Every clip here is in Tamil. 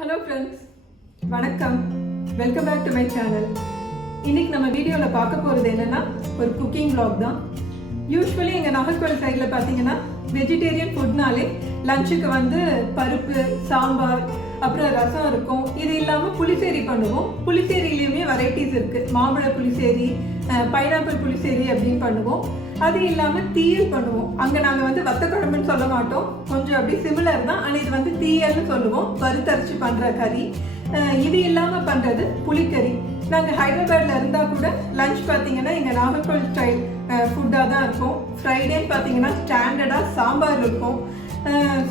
Hello friends, வணக்கம். Welcome back to my channel. இன்னைக்கு நம்ம வீடியோல பார்க்க போறது என்னன்னா ஒரு குக்கிங் vlog தான். யூசுவலி எங்க நாகர்கோவில் சைடுல பாத்தீங்கன்னா வெஜிடேரியன் ஃபுட்னாலே லஞ்சுக்கு வந்து பருப்பு, சாம்பார், அப்புறம் ரசம் இருக்கும். இது இல்லாம புளிசேரி பண்ணுவோம். புளிசேரியிலயுமே வெரைட்டிஸ் இருக்கு. மாம்பழ புளிசேரி, பைனாப்பிள் புளிசேரி அப்படின்னு பண்ணுவோம். அது இல்லாம தீயல் பண்ணுவோம். அங்க நாங்க வந்து வத்த குழம்புன்னு சொல்ல மாட்டோம், கொஞ்சம் அப்படி சிமிலர் தான். ஆனா இது வந்து தீயல்னு சொல்லுவோம், வறுத்தரைச்சு பண்ற கறி. இது இல்லாம பண்றது புளிக்கறி. நாங்க ஹைதராபாத்ல இருந்தா கூட லஞ்ச் பாத்தீங்கன்னா எங்க நாகர்கோவில் ஸ்டைல் ஃபுட்டா தான் இருக்கும். ஃப்ரைடே பாத்தீங்கன்னா ஸ்டாண்டர்டா சாம்பார் இருக்கும்.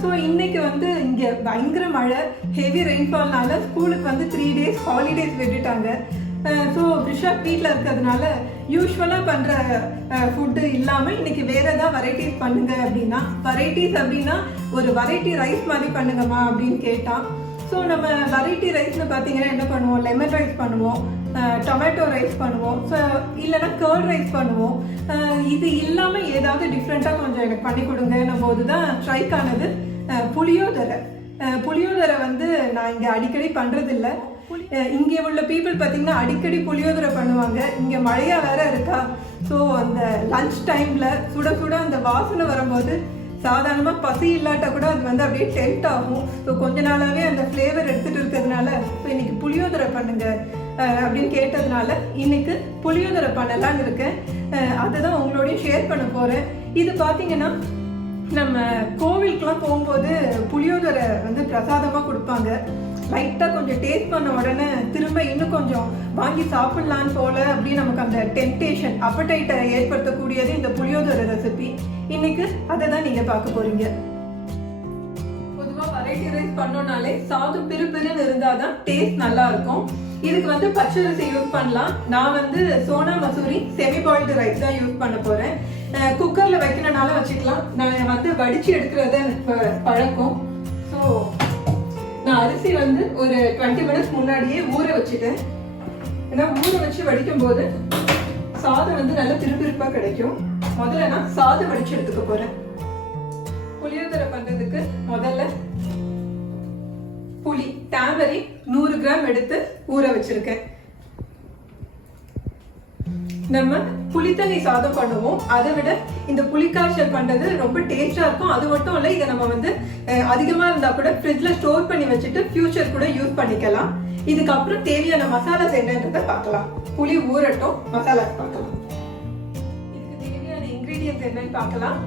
ஸோ இன்னைக்கு வந்து இங்கே பயங்கர மழை, ஹெவி ரெயின்ஃபால்னால ஸ்கூலுக்கு வந்து 3 days ஹாலிடேஸ் விட்டுட்டாங்க. ஸோ ரிஷப் வீட்டில் இருக்கிறதுனால யூஸ்வலாக பண்ணுற ஃபுட்டு இல்லாமல் இன்னைக்கு வேற ஏதாவது வெரைட்டிஸ் பண்ணுங்க அப்படின்னா, வெரைட்டிஸ் அப்படின்னா ஒரு வெரைட்டி ரைஸ் மாதிரி பண்ணுங்கம்மா அப்படின்னு கேட்டான். ஸோ நம்ம வெரைட்டி ரைஸ்னு பார்த்தீங்கன்னா என்ன பண்ணுவோம், லெமன் ரைஸ் பண்ணுவோம், டொமேட்டோ ரைஸ் பண்ணுவோம், ஸோ இல்லைன்னா கர்ட் ரைஸ் பண்ணுவோம். இது இல்லாமல் ஏதாவது டிஃப்ரெண்ட்டாக கொஞ்சம் எனக்கு பண்ணி கொடுங்கன்னும் போது தான் ட்ரைக்கானது புளியோதரை. புளியோதரை வந்து நான் இங்கே அடிக்கடி பண்ணுறதில்ல. இங்கே உள்ள பீப்புள் பார்த்தீங்கன்னா அடிக்கடி புளியோதரை பண்ணுவாங்க. இங்கே மழையாக வேற இருக்கா, ஸோ அந்த லஞ்ச் டைமில் சுட சுட அந்த வாசனை வரும்போது சாதாரணமாக பசி இல்லாட்டா கூட அது வந்து அப்படியே டெம்ட் ஆகும். ஸோ கொஞ்ச நாளாகவே அந்த ஃப்ளேவர் எடுத்துகிட்டு இருக்கிறதுனால ஸோ இன்னைக்கு புளியோதரை பண்ணுங்க அப்படின்னு கேட்டதுனால இன்னைக்கு புளியோதரை பண்ணலான்னு இருக்கேன். அதுதான் உங்களோடையும் ஷேர் பண்ண போகிறேன். இது பார்த்தீங்கன்னா நம்ம கோவிலுக்கெலாம் போகும்போது புளியோதரை வந்து பிரசாதமாக கொடுப்பாங்க. லைட்டாக கொஞ்சம் டேஸ்ட் பண்ண உடனே திரும்ப இன்னும் கொஞ்சம் வாங்கி சாப்பிட்லான்னு போல அப்படின்னு நமக்கு அந்த டெம்டேஷன், அப்படைட்டை ஏற்படுத்தக்கூடியது இந்த புளியோதரை ரெசிபி. இன்னைக்கு அதை தான் நீங்கள் பார்க்க போறீங்க. பொதுவாக வெரைட்டி ரைஸ் பண்ணோம்னாலே சாதம் பிறுபிறுன்னு இருந்தால் தான் டேஸ்ட் நல்லா இருக்கும். இதுக்கு வந்து பச்சரிசி யூஸ் பண்ணலாம். நான் வந்து Sona Masoori semi boiled rice தான் யூஸ் பண்ண போறேன். குக்கர்ல வைக்கணும்னால வச்சுக்கலாம். நான் வந்து வடிச்சு எடுக்கிறது எனக்கு பழக்கம். ஸோ நான் அரிசி வந்து ஒரு 20 minutes முன்னாடியே ஊற வச்சுட்டேன். ஏன்னா ஊற வச்சு வடிக்கும் போது சாதம் வந்து நல்லா திருப்பிருப்பா கிடைக்கும். முதல்ல நான் சாதம் வடிச்சு எடுத்துக்க போறேன். புளியோதரை பண்றதுக்கு முதல்ல புளி டேமரி 100 கிராம் எடுத்து ஊற வச்சிருக்கேன். நம்ம புளித்தண்ணி சாதம் பண்ணுவோம், அதை விட இந்த புளிக்காய்ச்சல் பண்றது ரொம்ப டேஸ்டா இருக்கும். அது மட்டும் இல்ல, இதை நம்ம வந்து அதிகமா இருந்தா கூட ஃப்ரிட்ஜ்ல ஸ்டோர் பண்ணி வச்சுட்டு ஃபியூச்சர் கூட யூஸ் பண்ணிக்கலாம். இதுக்கப்புறம் தேவையான மசாலாஸ் என்னன்றதை பார்க்கலாம். புளி ஊறட்டும், மசாலாஸ் பார்க்கலாம். இதுக்கு தேவையான இன்கிரீடியன்ஸ் என்னன்னு பார்க்கலாம்.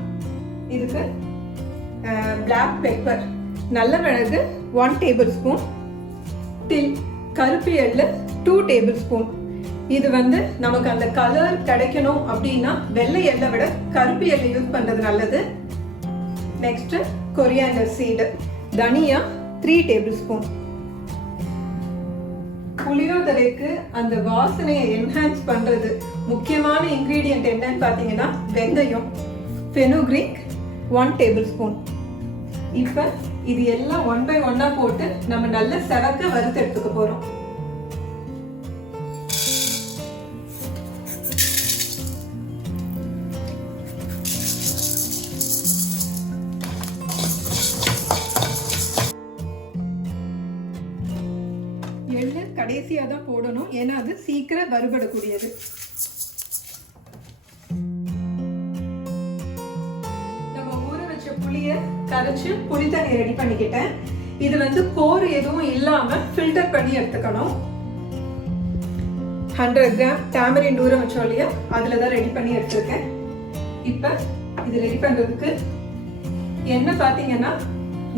இதுக்கு பிளாக் பெப்பர், நல்ல மிளகு 1 tablespoon, தில் கருப்பு எள்ளு 2 tablespoon. இது வந்து நமக்கு அந்த கலர் கிடைக்கணும் அப்படின்னா வெள்ளை எள்ளை விட கருப்பு எள்ளை யூஸ் பண்றது நல்லது. நெக்ஸ்ட் கொரியாண்டர் சீடு, தனியா 3 tablespoon. புளியோதரைக்கு அந்த வாசனையை என்ஹான்ஸ் பண்றது முக்கியமான இன்கிரீடியன்ட் என்னன்னு பாத்தீங்கன்னா வெந்தயம், ஃபெனுக்ரீக் 1 tablespoon. இப்ப இது எல்லாம் 1 by 1 போட்டு நம்ம நல்ல சரக்க வறுத்து எடுத்துக்க போறோம். எள்ளு கடைசியா தான் போடணும், ஏன்னா அது சீக்கிரம் வறுபடக்கூடியது. புளிய கரைச்சு புளி தண்ணி ரெடி பண்ணிக்கிட்டேன். இது வந்து கோர் எதுவும் இல்லாம ஃபில்டர் பண்ணி எடுத்துக்கணும். 100 கிராம் டாமரின் ஊற வச்சோம் இல்லையா, அதுலதான் ரெடி பண்ணி எடுத்திருக்கேன். இப்ப இது ரெடி பண்றதுக்கு என்ன பாத்தீங்கன்னா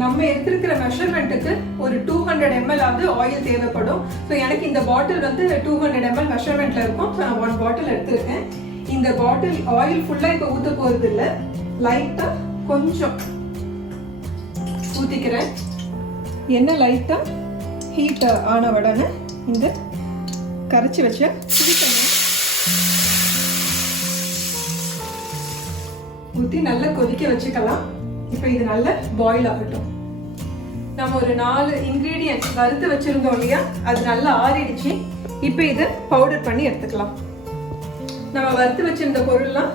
நம்ம எடுத்திருக்கிற மெஷர்மெண்ட்டுக்கு ஒரு 200 ml ஆவது ஆயில் தேவைப்படும். ஸோ எனக்கு இந்த பாட்டில் வந்து 200 ml மெஷர்மெண்ட்ல இருக்கும். ஸோ நான் 1 பாட்டில் எடுத்திருக்கேன். இந்த பாட்டில் ஆயில் ஃபுல்லா இப்ப ஊத்த போறது இல்லை, லைட்டா கொஞ்சம் ஊத்திக்கிறேன். எண்ணெய் லைட்டா ஹீட் ஆன உடனே இந்த கரைச்சி வச்ச புளி தண்ணி ஊத்தி நல்லா கொதிக்க வச்சுக்கலாம். இப்ப இது நல்லா பாயில் ஆகட்டும். நம்ம ஒரு 4 இன்கிரீடியன்ட் வறுத்து வச்சிருந்தோம் இல்லையா, அது நல்லா ஆறிடுச்சு. இப்ப இதை பவுடர் பண்ணி எடுத்துக்கலாம். நம்ம வறுத்து வச்சிருந்த பொருள்லாம்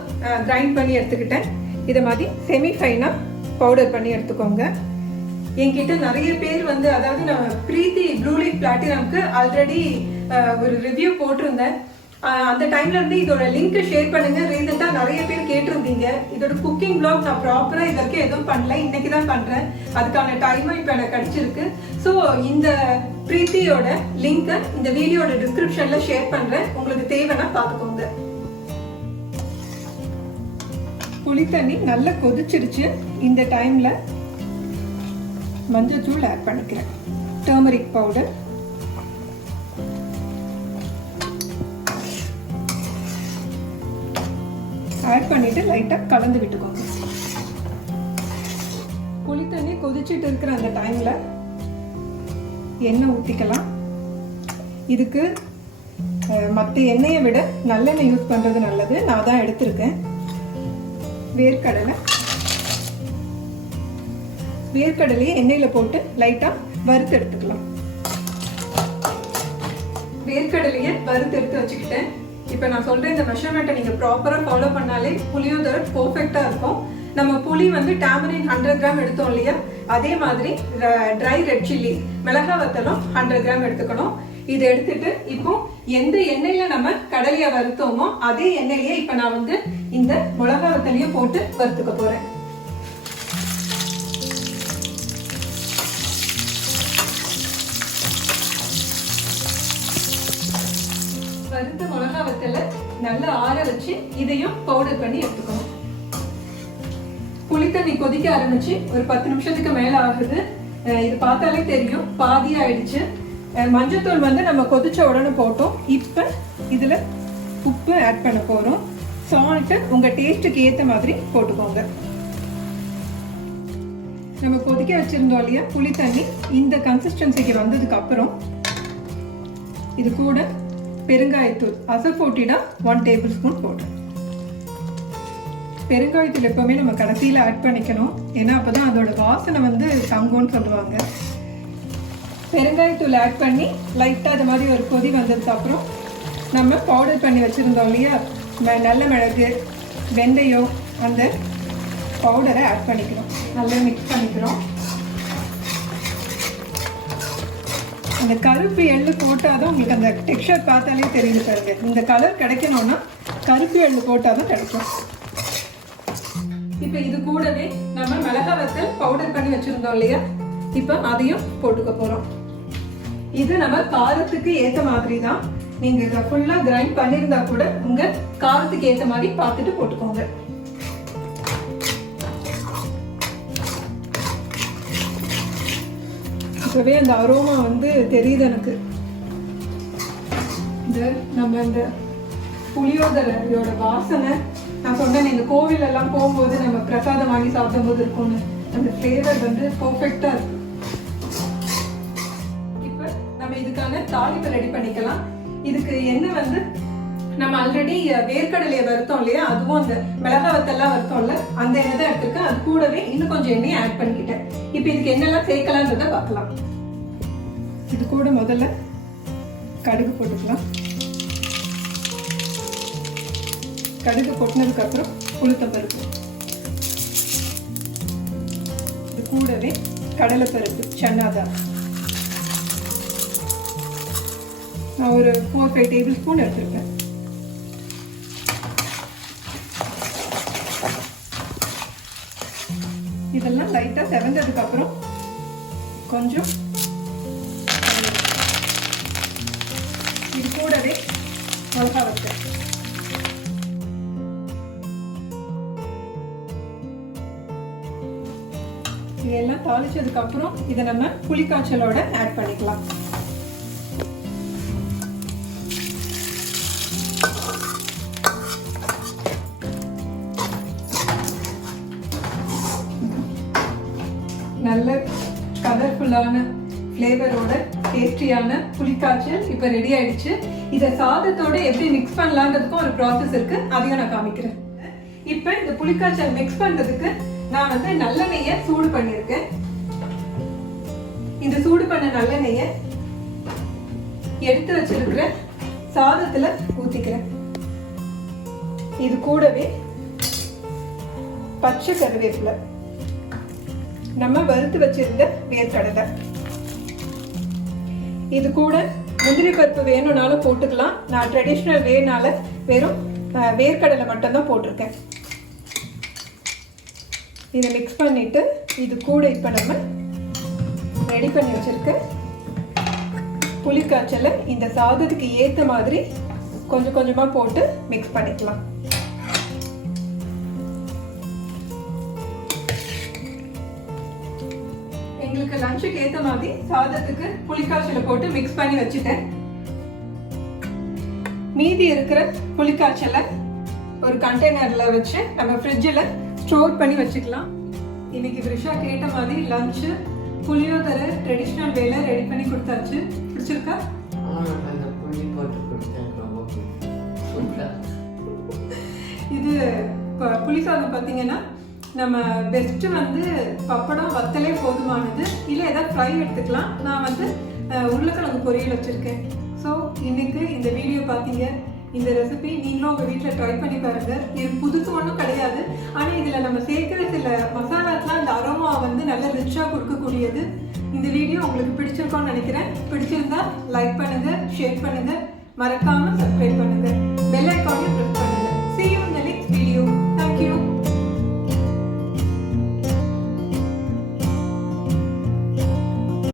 கிரைண்ட் பண்ணி எடுத்துக்கிட்டேன். இதை மாதிரி செமி ஃபைனா பவுடர் பண்ணி எடுத்துக்கோங்க. என்கிட்ட நிறைய பேர் வந்து, அதாவது நான் பிரீத்தி ப்ளூ லீஃப் பிளாட்டினம்க்கு ஆல்ரெடி ஒரு ரிவ்யூ போட்டிருந்தேன். அந்த டைம்ல இருந்து இதோட லிங்க் ஷேர் பண்ணுங்க. ரீசெண்டா நிறைய பேர் கேட்டிருந்தீங்க. இதோட குக்கிங் பிளாக் நான் ப்ராப்பரா இது வரைக்கும் எதுவும் பண்ணல, இன்னைக்கு தான் பண்றேன். அதுக்கான டைமும் இப்ப எனக்கு கிடைச்சிருக்கு. ஸோ இந்த பிரீத்தியோட லிங்க் இந்த வீடியோட டிஸ்கிரிப்ஷன்ல ஷேர் பண்றேன், உங்களுக்கு தேவைன்னா பார்த்துக்கோங்க. புளி தண்ணி நல்லா கொதிச்சிருச்சு. இந்த டைம்ல மஞ்சள் தூள் ஆட் பண்ணிக்கிறேன், டர்மரிக் பவுடர், ஆட் பண்ணிட்டு லைட்டா கலந்து விட்டுக்கோங்க. புளி தண்ணி கொதிச்சுட்டு இருக்கிற அந்த டைம்ல எண்ணெய் ஊற்றிக்கலாம். இதுக்கு மற்ற எண்ணெயை விட நல்லெண்ணெய் யூஸ் பண்றது நல்லது. நான் தான் எடுத்திருக்கேன். வேர்க்கடலையை எண்ணெயில போட்டு லைட்டா வறுத்து எடுத்துக்கலாம். வேர்க்கடலையை வறுத்து எடுத்து வச்சுக்கிட்டேன். இப்போ நான் சொல்ற இந்த மெஷர்மெண்ட்டை நீங்க ப்ராப்பரா ஃபாலோ பண்ணாலே புளியோதரை பெர்ஃபெக்ட்டா இருக்கும். நம்ம புளி வந்து டாமரின் 100 கிராம் எடுத்தோம் இல்லையா, அதே மாதிரி ட்ரை ரெட் சில்லி மிளகா வத்தலும் 100 கிராம் எடுத்துக்கணும். இதை எடுத்துட்டு இப்போ எந்த எண்ணெயில நம்ம கடலையை வறுத்தோமோ அதே எண்ணெயிலேயே இப்போ நான் வந்து இந்த மிளகா வத்தலையும் போட்டு வறுத்துக்க போறேன். வறுத்த மிளகா வத்தலை நல்லா ஆற வச்சு இதையும் பவுடர் பண்ணி எடுத்துக்கணும். புளித்தண்ணி கொதிக்க ஆரம்பிச்சு ஒரு 10 நிமிஷத்துக்கு மேல ஆகுது. இது பார்த்தாலே தெரியும் பாதி ஆயிடுச்சு. மஞ்சத்தூள் வந்து நம்ம கொதிச்ச உடனே போட்டோம். இப்ப இதுல உப்பு ஆட் பண்ண போறோம். சால்ட் உங்க டேஸ்ட்டுக்கு ஏத்த மாதிரி போட்டுக்கோங்க. நம்ம கொதிக்க வச்சிருந்தோம் இல்லையா புளி தண்ணி, இந்த கன்சிஸ்டன்சிக்கு வந்ததுக்கு அப்புறம் இது கூட பெருங்காயத்தூள் அசஃபோட்டிடா 1 டேபிள் ஸ்பூன் போடுறோம். பெருங்காயத்தூள் எப்பவுமே நம்ம கடைசியில் ஆட் பண்ணிக்கணும், ஏன்னா அப்பதான் அதோட வாசனை வந்து தங்கும்னு சொல்லுவாங்க. பெருங்காயத்தூள் ஆட் பண்ணி லைட்டாக அது மாதிரி ஒரு கொதி வந்ததுக்கு அப்புறம் நம்ம பவுடர் பண்ணி வச்சுருந்தோம் இல்லையா நல்ல மிளகு, வெந்தயம், அந்த பவுடரை ஆட் பண்ணிக்கிறோம். நல்லா மிக்ஸ் பண்ணிக்கிறோம். அந்த கருப்பு எள்ளு போட்டாதான் உங்களுக்கு அந்த டெக்ஸ்சர் பார்த்தாலே தெரியுது பாருங்க. இந்த கலர் கிடைக்கணும்னா கருப்பு எள்ளு போட்டாதான் கிடைக்கும். இப்ப இது கூடவே நம்ம மிளகா வத்தல் பவுடர் பண்ணி வச்சிருந்தோம் இல்லையா, இப்ப அதையும் போட்டுக்க போறோம். இது நம்ம காரத்துக்கு ஏத்த மாதிரி தான். நீங்க இதை ஃபுல்லா கிரைண்ட் பண்ணிருந்தா கூட உங்க காரத்துக்கு ஏத்த மாதிரி பார்த்துட்டு போட்டுக்கோங்க. இப்பவே அந்த அரோமா வந்து தெரியுது எனக்கு. இந்த நம்ம இந்த புளியோதரையோட வாசனை, நான் சொன்னேன் இந்த கோவில் எல்லாம் போகும்போது நம்ம பிரசாதம் வாங்கி சாப்பிடும் போது இருக்கும்னு, அந்த ஃப்ளேவர் வந்து பெர்ஃபெக்ட்டா இருக்கு. இப்ப நம்ம இதுக்கான தாளிப்பு ரெடி பண்ணிக்கலாம். இதுக்கு என்ன வந்து நம்ம ஆல்ரெடி வேர்க்கடலையை வறுத்தோம் இல்லையா, அதுவும் அந்த மிளகா வத்தெல்லாம் வறுத்தோம்ல, அந்த எண்ணெய் தான் எடுத்திருக்கேன். அது கூடவே இன்னும் கொஞ்சம் எண்ணெயை ஆட் பண்ணிக்கிட்டேன். இப்ப இதுக்கு என்னெல்லாம் சேர்க்கலான்றத பார்க்கலாம். இது கூட முதல்ல கடுகு போட்டுக்கலாம். கடுகு கொட்டினதுக்கு அப்புறம் உளுத்தம்பருப்பு, இது கூடவே கடலைப்பருப்பு சன்னாதால் நான் ஒரு 4-5 டேபிள் ஸ்பூன் எடுத்திருக்கேன். இதெல்லாம் லைட்டா செவந்ததுக்கு அப்புறம் கொஞ்சம் இது கூடவே மிளகா வத்தல், இதெல்லாம் தாளிச்சதுக்கு அப்புறம் இதை நம்ம புளிக்காய்ச்சலோட ஆட் பண்ணிக்கலாம். நல்ல கலர்ஃபுல்லான ஃப்ளேவரோட டேஸ்டியான புளிக்காய்ச்சல் இப்போ ரெடி ஆயிடுச்சு. இதை சாதத்தோட எப்படி மிக்ஸ் பண்ணலான்றதுக்கும் ஒரு ப்ராசஸ் இருக்கு, அதையும் நான் காமிக்கிறேன். இப்போ இந்த புளிக்காய்ச்சல் மிக்ஸ் பண்றதுக்கு நான் வந்து நல்லெண்ணெயை சூடு பண்ணியிருக்கேன். இந்த சூடு பண்ண நல்லெண்ணெயை எடுத்து வச்சிருக்கிற சாதத்துல ஊத்திக்கிறேன். இது கூடவே பச்சை கருவேப்பிலை, நம்ம வறுத்து வச்சிருந்த வேர்க்கடலை. இது கூட முந்திரி பருப்பு வேணும்னாலும் போட்டுக்கலாம். நான் ட்ரெடிஷ்னல் வேனால வெறும் வேர்க்கடலை மட்டும்தான் போட்டிருக்கேன். இதை மிக்ஸ் பண்ணிட்டு இது கூட இப்போ நம்ம ரெடி பண்ணி வச்சிருக்க புளிக்காய்ச்சலை இந்த சாதத்துக்கு ஏற்ற மாதிரி கொஞ்சம் கொஞ்சமாக போட்டு மிக்ஸ் பண்ணிக்கலாம். எங்களுக்கு லஞ்சுக்கு ஏற்ற மாதிரி சாதத்துக்கு புளிக்காய்ச்சலை போட்டு மிக்ஸ் பண்ணி வச்சுட்டேன். மீதி இருக்கிற புளிக்காய்ச்சலை ஒரு கண்டெய்னர்ல வச்சு நம்ம ஃப்ரிட்ஜில் ஸ்டோர் பண்ணி வச்சுக்கலாம். இன்னைக்கு ரிஷா கேட்ட மாதிரி லஞ்சு புளியோதரை ட்ரெடிஷ்னல் வேல ரெடி பண்ணி கொடுத்தாச்சு. பிடிச்சிருக்கா? இது புளி சாதம் பார்த்தீங்கன்னா நம்ம பெஸ்ட் வந்து பப்படம் வத்தலே போதுமானது. இல்லை ஏதாவது ஃப்ரை எடுத்துக்கலாம். நான் வந்து உருளைக்கிழங்கு பொரியல் வச்சுருக்கேன். ஸோ இன்னைக்கு இந்த வீடியோ பார்த்தீங்க. இந்த ரெசிபி நீங்களும் உங்கள் வீட்டில் ட்ரை பண்ணி பாருங்க. இது புதுசு ஒன்றும் கிடையாது. ஆனால் இதில் நம்ம சேர்க்கிற சில மசாலாஸ்லாம் இந்த அரோமா வந்து நல்ல ரிச்சாக கொடுக்கக்கூடியது. இந்த வீடியோ உங்களுக்கு பிடிச்சிருக்கோன்னு நினைக்கிறேன். பிடிச்சிருந்தா லைக் பண்ணுங்க, ஷேர் பண்ணுங்க, மறக்காம சப்ஸ்கிரைப் பண்ணுங்க, பெல் ஐக்கானையும் ப்ரெஸ் பண்ணுங்க.